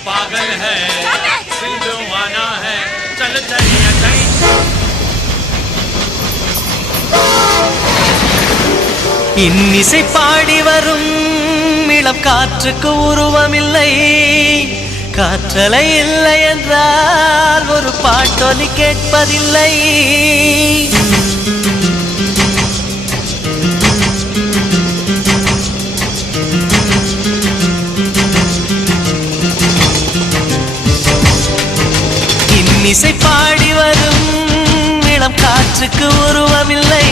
पागल है दिल दीवाना है चल चलिए कहीं இன்னிசை பாடி வரும் இளம் காற்றுக்கு உருவமில்லை காற்றலை இல்லை என்றால் ஒரு பாட்டொலி கேட்பதில்லை இன்னிசை பாடி வரும் இளம் காற்றுக்கு உருவமில்லை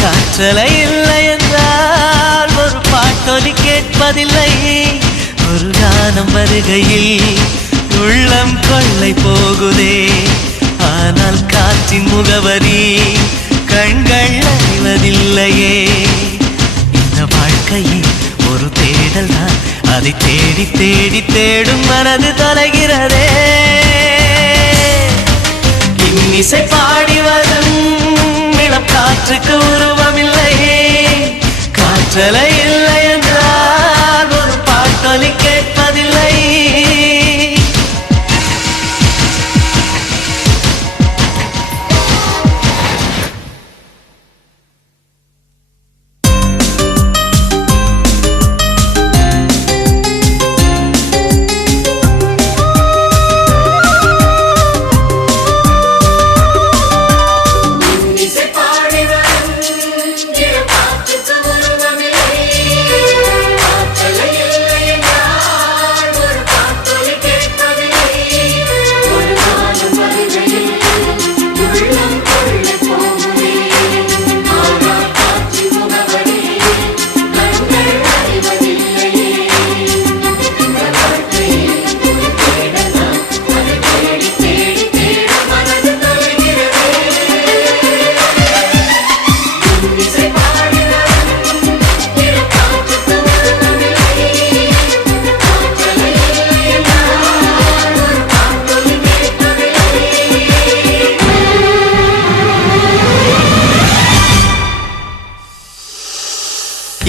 காற்றலை இல்லை என்றால் ஒரு பாட்டொலி கேட்பதில்லை ஒரு கானம் வருகையில் உள்ளம் கொள்ளை போகுதே ஆனால் காற்றின் முகவரி கண்கள் அறிவதில்லையே இந்த வாழ்க்கையில் ஒரு தேடல் தான் அதை தேடி தேடி தேடும் மனது தொலைகிறதே இன்னிசை பாடி வரும் இளம் காற்றுக்கு உருவமில்லை காற்றலை இல்லை என்றால் ஒரு பாட்டொலி கேட்பதில்லை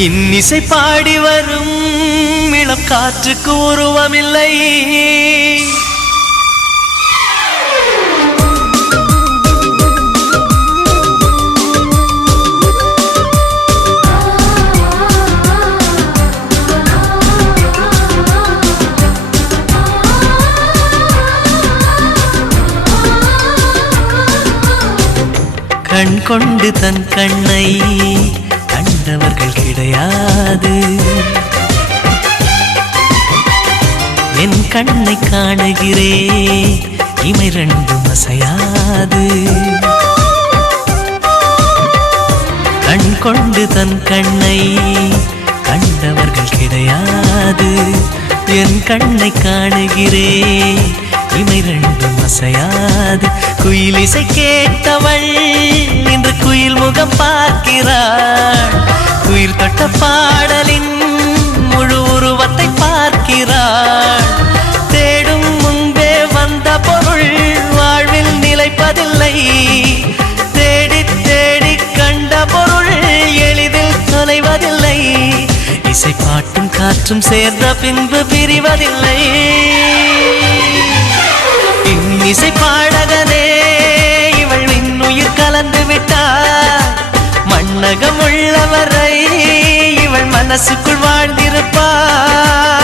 இன்னிசை பாடி வரும் இளம் காற்றுக்கு உருவமில்லை கண் கொண்டு தன் கண்ணை கண்டவர்கள் கிடையாது என் கண்ணை காணுகிறே இமை ரெண்டும் அசையாது கண் கொண்டு தன் கண்ணை கண்டவர்கள் கிடையாது என் கண்ணை காணுகிறே இமை ரெண்டும் அசையாது குயிலிசை கேட்டவள் இன்று குயில் முகம் பார்க்கிறாள் குயில் தொட்ட பாடலின் முழு உருவத்தை பார்க்கிறாள் தேடும் முன்பே வந்த பொருள் வாழ்வில் நிலைப்பதில்லை தேடி தேடி கண்ட பொருள் எளிதில் தொலைவதில்லை இசை பாட்டும் காற்றும் சேர்ந்த பின்பு பிரிவதில்லை இன்னிசை பாடகனே இவள் விண்ணுயிர் கலந்து விட்டாள் மண்ணகம் உள்ளவரை இவள் மனசுக்குள் வாழ்ந்திருப்பாள்